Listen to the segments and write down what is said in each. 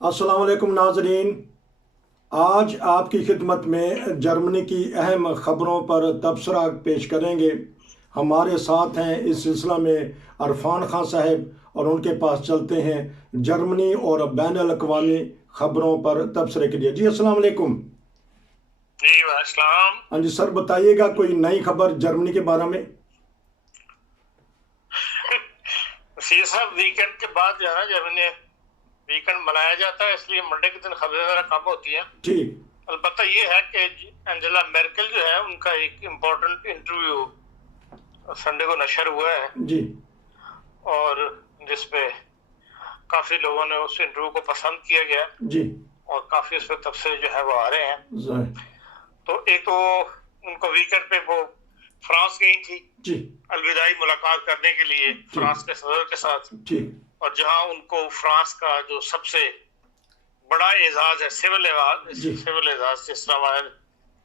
अस्सलाम वालेकुम नाजरीन। आज आपकी खिदमत में जर्मनी की अहम ख़बरों पर तबसरा पेश करेंगे। हमारे साथ हैं इस सिलसिला में अरफान खान साहब और उनके पास चलते हैं जर्मनी और बैन अल-अक़वामी ख़बरों पर तबसरे के लिए। जी अस्सलाम वालेकुम। जी वालेकुम। हाँ जी सर, बताइएगा कोई नई खबर जर्मनी के बारे में। ये सब वीकेंड के बाद जो है ना, जर्मनी वीकेंड मनाया जाता है, इसलिए मंडे के दिन खबरें जरा कम होती हैं। ठीक। अलबत्ता ये है कि एंजेला मेर्केल जो है, उनका एक इम्पोर्टेंट इंटरव्यू संडे को नशर हुआ है जी। और जिसपे काफी लोगों ने उस इंटरव्यू को पसंद किया गया जी। और काफी उस पर तबसरे जो है वो आ रहे हैं। जी। तो एक तो उनको वीकेंड पे वो फ्रांस गई थी जी। अलविदाई मुलाकात करने के लिए फ्रांस के सदर के साथ, ठीक। और जहां उनको फ्रांस का जो सबसे बड़ा एजाज है, सिविल एजाज जिस तरह हमारे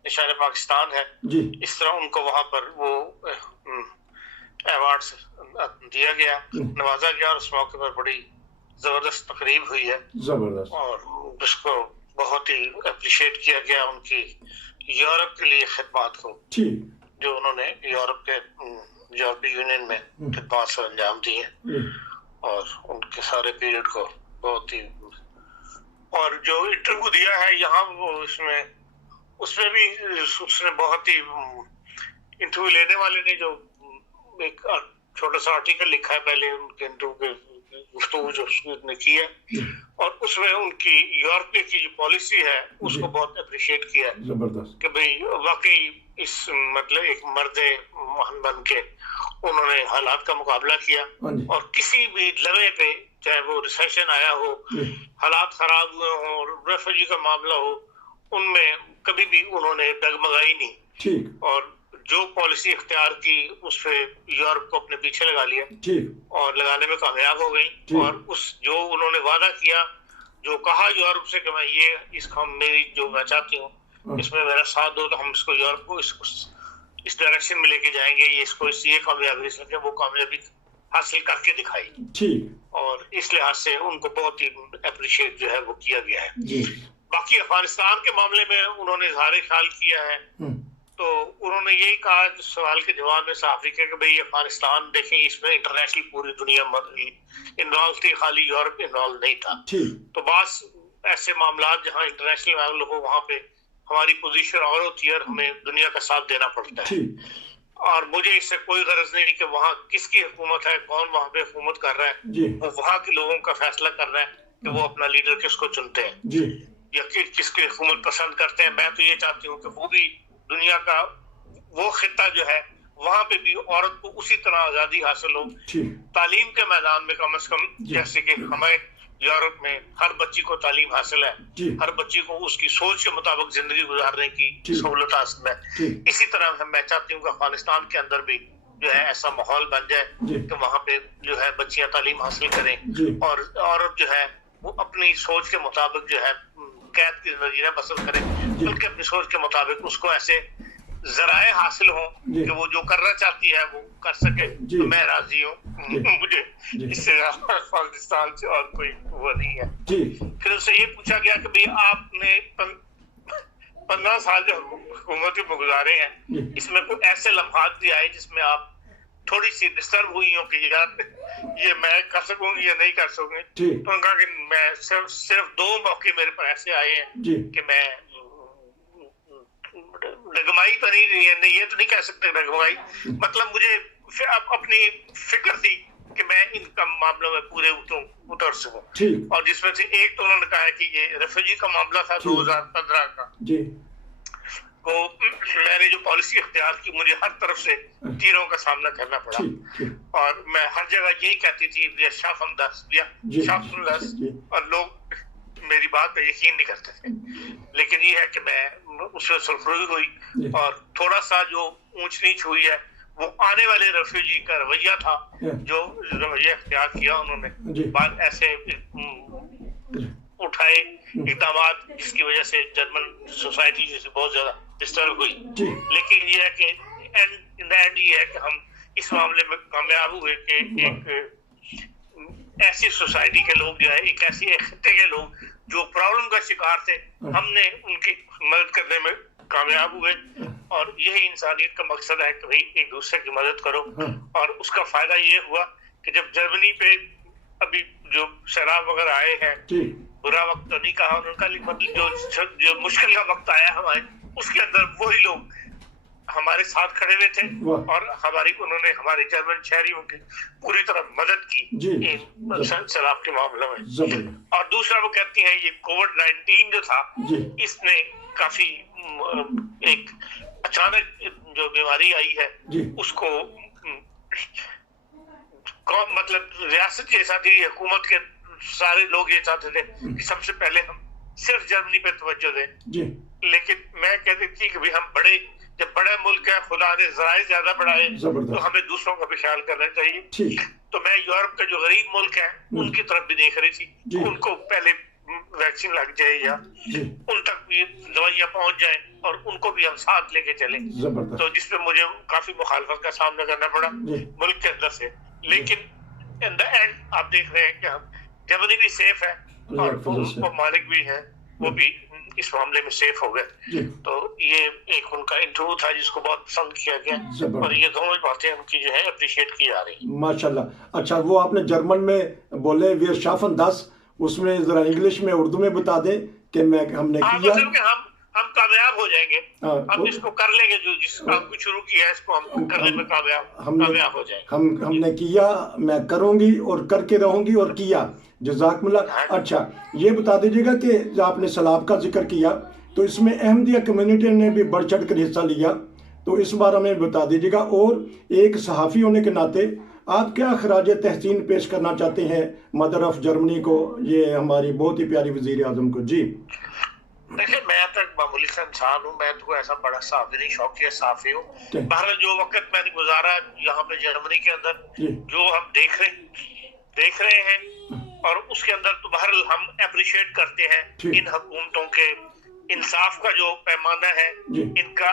निशान पाकिस्तान है, जी। इस तरह उनको वहां पर वो अवार्ड दिया गया, नवाजा गया, और उस मौके पर बड़ी जबरदस्त तकरीब हुई है। जबरदस्त। और जिसको बहुत ही अप्रिशिएट किया गया उनकी यूरोप के लिए खिदमत को, ठीक। जो उन्होंने यूरोपीय यूनियन में खिदमत से अंजाम दी है, और उनके सारे पीरियड को बहुत ही, और जो इंटरव्यू दिया है यहाँ वो उसमें भी उसने बहुत ही, इंटरव्यू लेने वाले ने जो एक छोटा सा आर्टिकल लिखा है पहले उनके इंटरव्यू के गुफ्तगू जो उसने की है, और उसमें उनकी यूरोपीय की जो पॉलिसी है उसको बहुत अप्रिशिएट किया है। जबरदस्त। कि भाई वाकई इस मतलब एक मर्द महान बन के उन्होंने हालात का मुकाबला किया, और किसी भी लम्हे पे, चाहे वो रिसेशन आया हो, हालात खराब हुए हो, रेफ्यूजी का मामला हो, उनमें कभी भी उन्होंने डगमगाई नहीं। ठीक। और जो पॉलिसी इख्तियार की उस पे यूरोप को अपने पीछे लगा लिया। ठीक। और लगाने में कामयाब हो गई। और उस जो उन्होंने वादा किया, जो कहा यूरोप से कि मैं ये इस काम मेरी जो मैं चाहती हूँ इसमें मेरा साथ दो, तो हम इसको यूरोप को इस डायरेक्शन में लेके जाएंगे, ये कामयाबी सके, वो कामयाबी हासिल करके दिखाई। ठीक। और इस लिहाज से उनको बहुत ही अप्रिशिएट जो है वो किया गया है। जी। बाकी अफगानिस्तान के मामले में उन्होंने इज़हार ख्याल किया है, तो उन्होंने यही कहा सवाल के जवाब में सहाफ़ी के कि भाई अफगानिस्तान देखें, इसमें इंटरनेशनल पूरी दुनिया इन्वॉल्व थी, खाली यूरोप इन्वॉल्व नहीं था। तो बस ऐसे मामला जहाँ इंटरनेशनल मामले हो वहाँ पे हमारी पोजीशन और होती है, और हमें दुनिया का साथ देना पड़ता है। और मुझे इससे कोई गरज नहीं कि वहाँ किसकी हुकूमत है, कौन वहाँ पे हुकूमत कर रहा है, वो वहाँ के लोगों का फैसला कर रहा है कि वो अपना लीडर किसको चुनते हैं या किसकी हुकूमत पसंद करते हैं। मैं तो ये चाहती हूँ कि वो भी दुनिया का वो खिता जो है वहां पे भी औरत को उसी तरह आजादी हासिल हो, तालीम के मैदान में कम से कम, जैसे कि हमें यूरोप में हर बच्ची को तालीम हासिल है, हर बच्ची को उसकी सोच के मुताबिक जिंदगी गुजारने की सहूलत हासिल है। इसी तरह मैं चाहती हूँ कि अफगानिस्तान के अंदर भी जो है ऐसा माहौल बन जाए कि वहां पे जो है बच्चियां तालीम हासिल करें, और औरत जो है वो अपनी सोच के मुताबिक जो है कैद की जिंदगी न बसर करे, बल्कि अपनी सोच के मुताबिक उसको ऐसे जराए हासिल हो कि वो जो करना चाहती है वो कर सके। तो मैं राजी हूँ, मुझे इससे पाकिस्तान से और कोई वो नहीं है। फिर उससे ये पूछा गया कि भाई आपने 15 साल जो हुकूमत में गुजारे हैं, इसमें कोई ऐसे लम्हात भी आए जिसमें आप थोड़ी सी डिस्टर्ब हुई हो कि यार ये मैं कर सकूंगी या नहीं कर सकूंगी। तो उन्होंने कहा कि मैं सिर्फ 2 मौके मेरे पर ऐसे आए हैं कि मैं डगमाई तो नहीं है, ये तो नहीं कह सकते डगमाई, मतलब मुझे अपनी फिक्र थी कि मैं इनका मामलों में पूरे उतर सकूं। और जिसमें से एक तो उन्होंने कहा कि ये रेफ्यूजी का मामला था 2015 का, तो मैंने जो पॉलिसी इख्तियार की, मुझे हर तरफ से तीरों का सामना करना पड़ा, और मैं हर जगह यही कहती थी और लोग मेरी बात पे यकीन नहीं करते थे। लेकिन ये है कि मैं उससे सुलझी हुई, और थोड़ा सा जो ऊंच नीच हुई है वो आने वाले रेफ्यूजी का रवैया था, जो रवैया इख्तियार किया उन्होंने, बाद ऐसे उठाए इकदाम जिसकी वजह से जर्मन सोसाइटी जैसे बहुत ज्यादा डिस्टर्ब हुई। लेकिन ये है कि इन द एंड ये है कि हम इस मामले में कामयाब हुए कि एक ऐसी सोसाइटी के लोग जो है, एक ऐसी खिते के लोग जो प्रॉब्लम का शिकार थे, हमने उनकी मदद करने में कामयाब हुए। और यही इंसानियत का मकसद है कि भाई एक दूसरे की मदद करो। और उसका फायदा ये हुआ कि जब जर्मनी पे अभी जो सैलाब वगैरह आए हैं, बुरा वक्त तो नहीं कहा उनका, मतलब जो मुश्किल का वक्त आया हमारे, उसके अंदर वही लोग हमारे साथ खड़े हुए थे और उन्होंने हमारे जर्मन शहरियों की पूरी तरह मदद की सैलाब के मामले में। और दूसरा वो कहती हैं ये कोविड-19 जो था, इसने काफी एक अचानक जो बीमारी आई है उसको मतलब रियासत ये चाहती थी, हुकूमत के सारे लोग ये चाहते थे कि सबसे पहले हम सिर्फ जर्मनी पे तवज्जो दें। लेकिन मैं कहती थी कि भाई हम जब बड़ा मुल्क है, खुदा ने ज़राए ज्यादा बढ़ाए, तो हमें दूसरों का भी ख्याल करना चाहिए। तो मैं यूरोप के जो गरीब मुल्क है उनकी तरफ भी देख रही थी, उनको पहले वैक्सीन लग जाए या उन तक भी दवाइयाँ पहुंच जाए और उनको भी हम साथ लेके चले। तो जिसपे मुझे काफी मुखालफत का सामना करना पड़ा मुल्क के अंदर से। लेकिन इन द एंड आप देख रहे हैं कि हम जर्मनी भी सेफ है और ममालिक भी है, वो भी इस मामले में सेफ हो गए। तो ये एक उनका इंटरव्यू था जिसको बहुत पसंद किया गया और ये दोनों बातें उनकी जो है अप्रिशिएट की जा रही है। माशाल्लाह। अच्छा, वो आपने जर्मन में बोले वीर शाफन 10, उसमें जरा इंग्लिश में उर्दू में बता दें कि हमने किया, मतलब हम कामयाब हो जाएंगे। हम इसको कर लेंगे, जो जिस काम को शुरू किया है इसको हम करने में कामयाब हो जाएंगे। हमने किया, मैं करूंगी और करके रहूंगी और किया। जज़ाकमुल्लाह। अच्छा, ये बता दीजिएगा कि जो आपने सैलाब का जिक्र किया तो इसमें अहमदिया कम्युनिटी ने भी बढ़ चढ़ कर हिस्सा लिया, तो इस बारे में बता दीजिएगा। और एक सहाफ़ी होने के नाते आप क्या खराज तहसीन पेश करना चाहते हैं मदर ऑफ जर्मनी को, ये हमारी बहुत ही प्यारी वज़ीर आज़म को? जी देखिए, मैं तो एक मामूली सा इंसान हूँ, मैं तो ऐसा बड़ा साफी नहीं, शौकिया साफी हूँ। बहरहाल जो वक्त मैंने गुजारा यहाँ पे जर्मनी के अंदर, जो हम देख रहे हैं और उसके अंदर तो बहरहाल हम अप्रिशिएट करते हैं इन हुकूमतों के इंसाफ का जो पैमाना है, इनका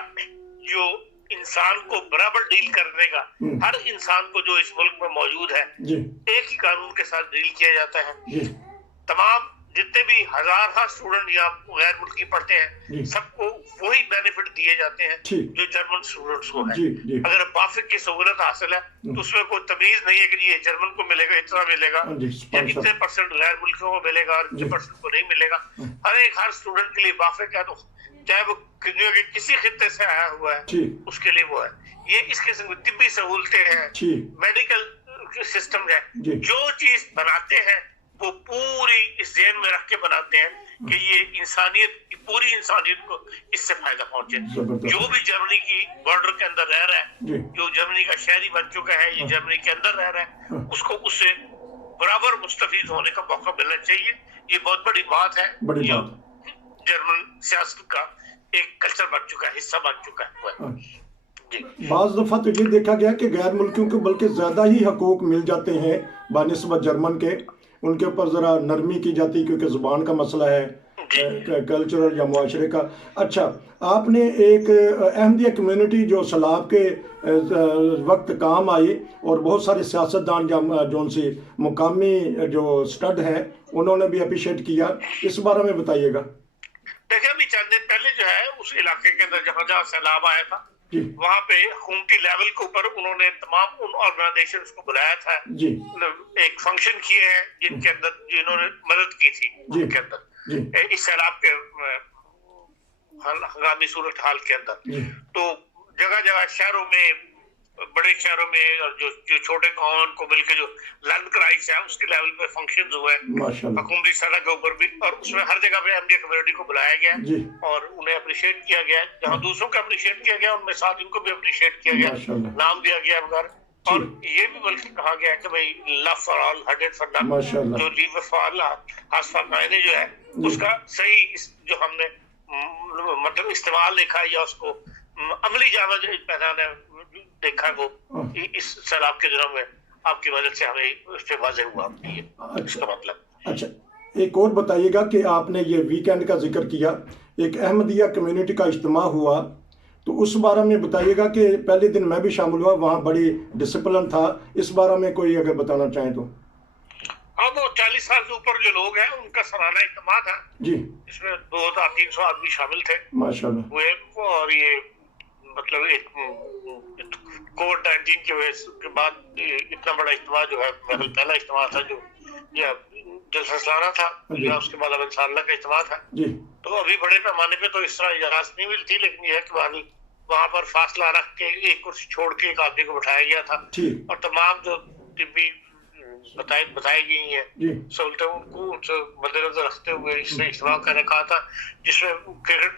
जो इंसान को बराबर डील करने का, हर इंसान को जो इस मुल्क में मौजूद है एक ही कानून के साथ डील किया जाता है। तमाम जितने भी हजार स्टूडेंट या गैर मुल्की पढ़ते हैं, सबको वही बेनिफिट दिए जाते हैं जो जर्मन स्टूडेंट्स को है। अगर बाफिक की सहूलत हासिल है तो उसमें कोई तमीज नहीं है कि ये जर्मन को मिलेगा इतना मिलेगा या इतने परसेंट गैर मुल्कियों को मिलेगा और इतने परसेंट को नहीं मिलेगा। हर स्टूडेंट के लिए बाफिक है, तो चाहे वो किसी खित्ते से आया हुआ है उसके लिए वो है। ये इस किस्म की तिब्बी सहूलतें हैं, मेडिकल सिस्टम है, जो चीज बनाते हैं वो पूरी इस ज़हन में रख के बनाते हैं कि ये पूरी इंसानियत को इससे फायदा पहुंचे। जो भी जर्मनी की बॉर्डर के अंदर रह रहा है, जो जर्मनी का शहरी बन चुका है, ये जर्मनी के अंदर रह रहा है, उसको उससे बराबर मुस्तफीद होने का मौका मिलना चाहिए। ये बहुत बड़ी बात है, जर्मन सियासत का एक कल्चर बन चुका है, हिस्सा बन चुका है। बाज़ दफा तो ये देखा गया कि गैर मुल्कियों को बल्कि ज्यादा ही हकूक मिल जाते हैं बानिस्बत जर्मन के, उनके ऊपर ज़रा नरमी की जाती है क्योंकि ज़ुबान का मसला है, कल्चरल या मुआशरे का। अच्छा, आपने एक अहमदिया कम्युनिटी जो सैलाब के वक्त काम आई और बहुत सारे सियासतदान जो उनसे मुकामी जो स्टड हैं उन्होंने भी अप्रिशिएट किया, इस बारे में बताइएगा। देखिए, अभी चंद दिन पहले जो है उस इलाके के अंदर जहाँ सैलाब आया था वहाँ पे हुकूमती लेवल के ऊपर उन्होंने तमाम उन ऑर्गेनाइजेशंस को बुलाया था, एक फंक्शन किए हैं जिनके अंदर जिन्होंने मदद की थी उनके अंदर इस सैलाब के हंगामी सूरत हाल के अंदर। तो जगह जगह शहरों में, बड़े शहरों में और जो छोटे गाँव को मिलकर जो लैंड क्राइस है उसके लेवल पे फंक्शन हुए हुकूमती सतह के ऊपर भी, और उसमें हर जगह पे अहमदिया कम्युनिटी को बुलाया गया और उन्हें अप्रिशिएट किया गया। जहाँ दूसरों को अप्रिशिएट किया गया उनमें साथ इनको भी अप्रिशिएट किया गया, नाम दिया गया वगैरह। और ये भी बल्कि कहा गया कि भाई love for all, hatred for none, जो live for all has for nine जो है उसका सही जो हमने मतलब इस्तेमाल देखा या उसको अमली जामा पहनाना देखा वो इस सैलाब के दिनों में आपकी मदद से हमें उस पे वाज़ेह हुआ। इसका मतलब। अच्छा, एक और बताइएगा कि आपने ये वीकेंड का जिक्र किया, एक अहमदिया कम्युनिटी का इज्तिमा हुआ, तो उस बारे में बताइएगा कि पहले दिन मैं भी शामिल हुआ, वहाँ बड़ी डिसिप्लिन था, इस बारे में कोई अगर बताना चाहें तो। अब वो 40 साल से ऊपर जो लोग हैं उनका सालाना इज्तिमा था जी, जिसमें 200-300 आदमी शामिल थे माशाल्लाह। हुए। और ये मतलब एक कोविड-19 की वजह के बाद इतना बड़ा इज्तिमा जो है पहला इज्तिमा था जो या जलसा सालाना था जी, या उसके बाद अब इंशाअल्लाह का इज्तिमा था। जी, तो अभी बड़े पैमाने पे तो इस तरह इजाजत नहीं मिलती, लेकिन यह है कि वहां पर फासला रख के एक कुर्सी छोड़ के एक आदमी को बैठाया गया था ठीक, और तमाम जो तिब्बी बताई गई हैं जी, सहूलतें उनको उनसे मद्देनजर रखते हुए इसने इस्तेमाल करने कहा था, जिसमें क्रिकेट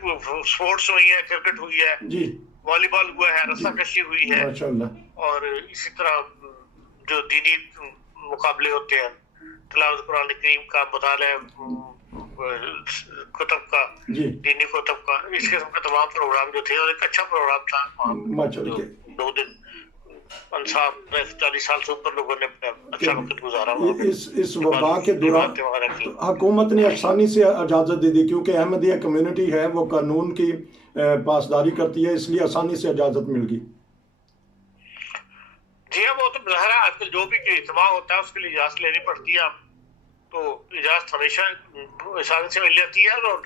स्पोर्ट्स हुई है, क्रिकेट हुई है, जी, वॉलीबॉल हुआ है, रस्साकशी हुई है माशाल्लाह। और इसी तरह जो दीनी मुकाबले होते हैं, तिलावत कुरान करीम का, मुताला कुतुब का, जी, दीनी कुतुब का, इस किस्म के तमाम प्रोग्राम जो थे और एक अच्छा प्रोग्राम था माशाल्लाह। जो 2 दिन 40 साल से ऊपर लोगों ने अच्छा वक्त गुजारा वहाँ पे। इस वबा के दौरान हुकूमत ने आसानी से इजाज़त दे दी, क्योंकि अहमदिया कम्युनिटी है वो कानून की पासदारी करती है, इसलिए आसानी से इजाज़त मिल गई। जी हाँ, वो तो ज़ाहिर है आजकल जो भी इज्तिमा होता है उसके लिए इजाज़त लेनी पड़ती है, तो इजाज़त हमेशा आसानी से मिल जाती है। और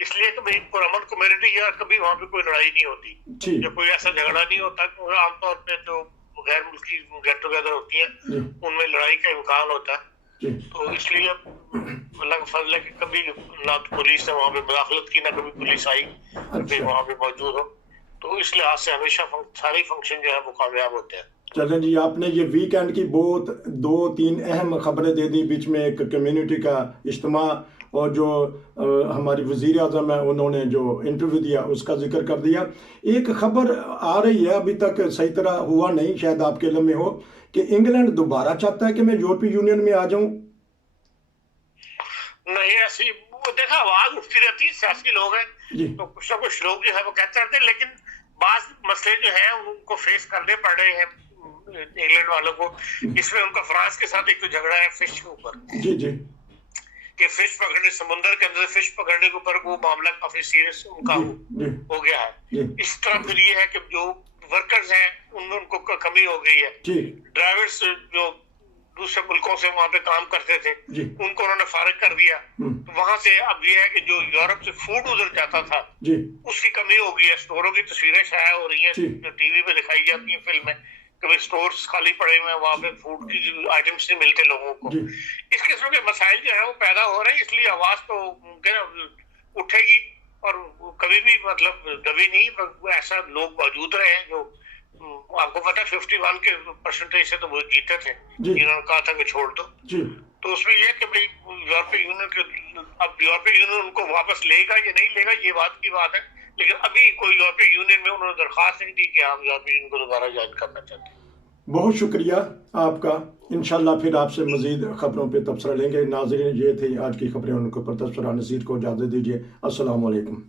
इसलिए कि भाई पुरअमन कम्युनिटी है, कभी वहाँ पे कोई लड़ाई नहीं होती या कोई ऐसा झगड़ा नहीं होता। आमतौर पे जो गैर मुल्की गेट टुगेदर होती है उनमें लड़ाई का इम्कान होता है, तो इसलिए अल्लाह का फजल है कि कभी ना तो पुलिस ने वहाँ पे मुदाखलत की, ना कभी पुलिस आई कभी वहाँ पे मौजूद हो, तो इस लिहाज से हमेशा सारे फंक्शन जो है वो कामयाब होते हैं। चलें जी, आपने ये वीकेंड की बहुत 2-3 अहम खबरें दे दी, बीच में एक कम्युनिटी का इज्तिमा और जो हमारी वज़ीर आज़म है उन्होंने जो इंटरव्यू दिया उसका जिक्र कर दिया। एक खबर आ रही है, अभी तक सही तरह हुआ नहीं, शायद आपके इल्म में हो, कि इंग्लैंड दोबारा चाहता है कि मैं यूरोपीय यूनियन में आ जाऊं। नहीं, ऐसी देखा आवाज उठती रहती है, सियासी लोग हैं तो कुछ ना कुछ लोग जो है वो कहते रहते हैं, लेकिन बात मसले जो है उनको फेस करने पड़ रहे हैं इंग्लैंड वालों को। इसमें उनका फ्रांस के साथ एक तो झगड़ा है फिश के ऊपर, जी जी, कि फिश पकड़ने, समुद्र के अंदर फिश पकड़ने के ऊपर वो मामला काफी सीरियस उनका हो गया है। इस तरह फिर ये है कि जो वर्कर्स हैं उनमें उनको कमी हो गई है। ड्राइवर्स जो दूसरे मुल्कों से वहां पे काम करते थे उनको उन्होंने फारिग कर दिया, तो वहां से अब ये है कि जो यूरोप से फूड उधर जाता था उसकी कमी हो गई है। स्टोरों की तस्वीरें शाया हो रही हैं जो टीवी पे दिखाई जाती हैं, फिल्म में, कभी स्टोर्स खाली पड़े हुए हैं, वहां पे फूड की आइटम्स नहीं मिलते लोगों को। इस किस्म के मसाइल जो है वो पैदा हो रहे हैं, इसलिए आवाज तो उठेगी और कभी भी मतलब दबी नहीं। ऐसा लोग मौजूद रहे हैं जो आपको पता है 51 के परसेंटेज से तो वो जीते थे, जिन्होंने कहा था कि छोड़ दो। तो उसमें यह कि भाई यूरोपीय यूनियन के, अब यूरोपीय यूनियन उनको वापस लेगा या नहीं लेगा ये बात की बात है, लेकिन अभी कोई यूरोपीय यूनियन में उन्होंने दरखास्त नहीं दी कि हम यूरोपीय यूनियन को दोबारा ज्वाइन करना चाहते हैं। बहुत शुक्रिया आपका, इंशाल्लाह फिर आपसे मजीद खबरों पे तबसरा लेंगे। नाज़रीन, ये थे आज की खबरें, उनको पर तबसरा। नज़ीर को इजाज़त दीजिए। अस्सलाम वालेकुम।